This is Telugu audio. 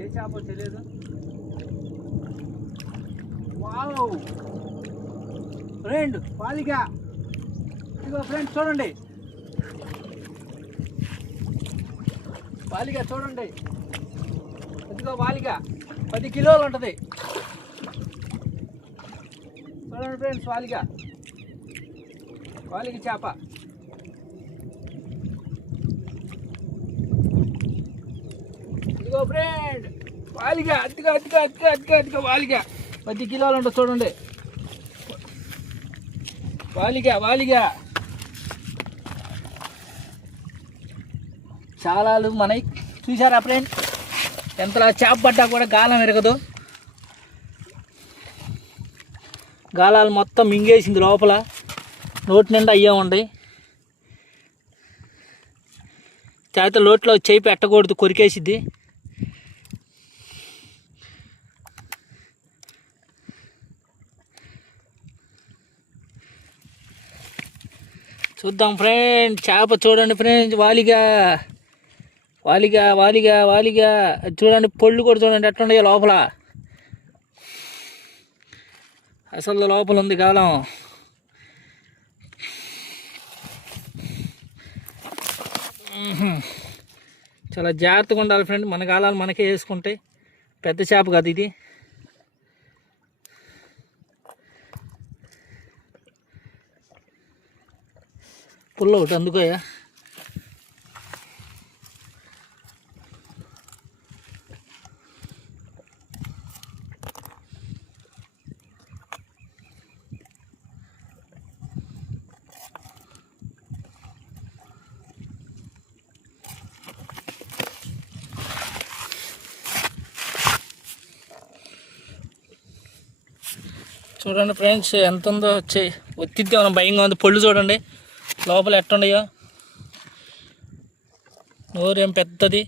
ఏ చేప తెలియదు. వావ్ ఫ్రెండ్ వాలిగా, ఇదిగో ఫ్రెండ్ చూడండి, వాలిగా చూడండి, ఇదిగో వాలిగా 10 కిలోలు ఉంటుంది. చూడండి ఫ్రెండ్స్, వాలిగా చేప. ఇదిగో ఫ్రెండ్ వాలిగా, అదిగో వాలిగా 10 కిలోలు ఉంటుంది. చూడండి వాలిగా చాలా మనకి చూసారా ఫ్రెండ్, ఎంతలా చేప పడ్డా కూడా గాలం ఎరగదు. గాలాలు మొత్తం మింగేసింది లోపల, నోటి నిండా అయ్యే ఉంటాయి. చేత లోట్లో చేయి పెట్టకూడదు, కొరికేసిద్ది. చూద్దాం ఫ్రెండ్, చేప చూడండి ఫ్రెండ్స్, వాలిగా చూడండి. పళ్ళు కూడా చూడండి ఎట్లున్నాయో లోపల, అసలు లోపల ఉంది గాలం. చాలా జాగ్రత్తగా ఉండాలి ఫ్రెండ్, మన గాలాలు మనకే వేసుకుంటాయి. పెద్ద చేప కాదు ఇది. పుల్ల ఒకటి అందుకోయా. చూడండి ఫ్రెండ్స్, ఎంత ఉందో వచ్చి ఒత్తిద్ది, మనం భయంగా ఉంది. పళ్ళు చూడండి లోపల ఎట్టుండయో, నోరేం పెద్దది.